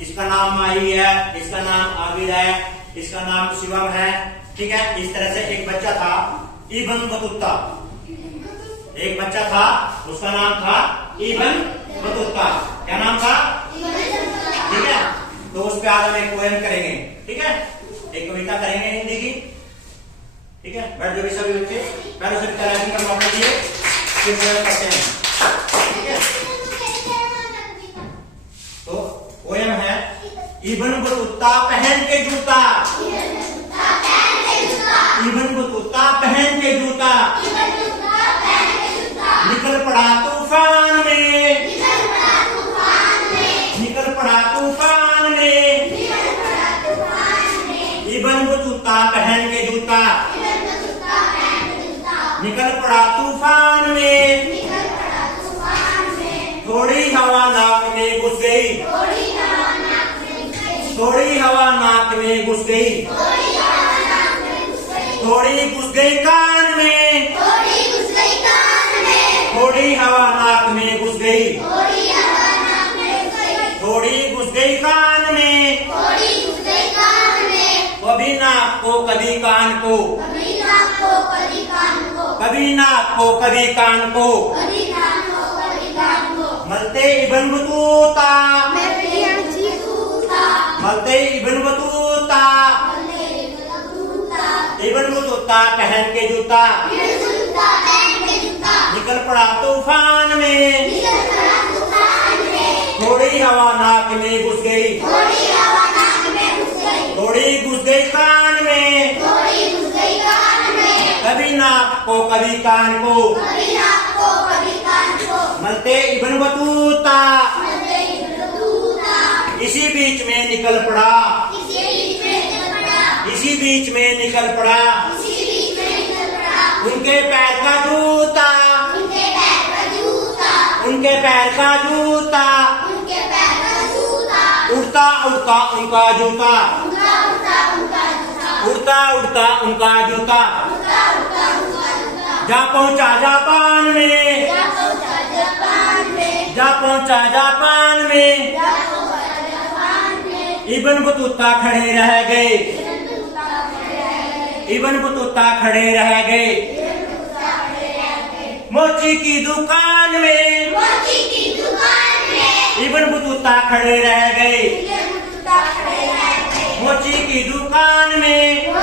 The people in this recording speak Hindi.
इसका नाम माही है, इसका नाम आबिद है, इसका नाम शिवम है। ठीक है, इस तरह से एक बच्चा था इब्न बतूता, एक बच्चा था उसका नाम था इब्न बतूता। क्या नाम था? ठीक है, तो उस पर आज हम एक पोएम करेंगे। ठीक है, एक कविता करेंगे हिंदी की। ठीक है, बैठ जाओ सभी बच्चे, पहले से तैयारी करना पड़ेगी, फिर पोएम करते हैं। ठीक है, तो पोएम है इब्न बतूता पहन के जूता, इब्न बतूता पहन के जूता, निकल पड़ा तूफान में, निकल पड़ा तूफान में, इब्न बतूता पहन के जूता, निकल पड़ा तूफान में, थोड़ी हवा नाक में घुस गई, थोड़ी हवा नाक में घुस गई, थोड़ी घुस गई कान में, थोड़ी हवा नाक में घुस गई, थोड़ी घुस गई कान में, कभी नाक को कभी कान को, कभी नाक को कभी कान को, मलते इब्न बतूता, मलते इब्न बतूता, इब्न बतूता पहन के जूता, निकल पड़ा तूफान में, थोड़ी हवा नाक में घुस गई, थोड़ी घुस गई कान में, कभी नाक को कभी कान को, मलते इब्न बतूता, इसी बीच में निकल पड़ा, इसी बीच में निकल पड़ा, उनके पैर का जूता, उनके पैर का जूता, उड़ता उड़ता उनका जूता, उड़ता उड़ता उनका जूता, जा पहुंचा जापान में, जा पहुंचा जापान में, इब्न बतूता खड़े रह गए, इब्न बतूता खड़े रह गए, मोची की दुकान में, इब्न बतूता खड़े रह गए, मोची की दुकान में,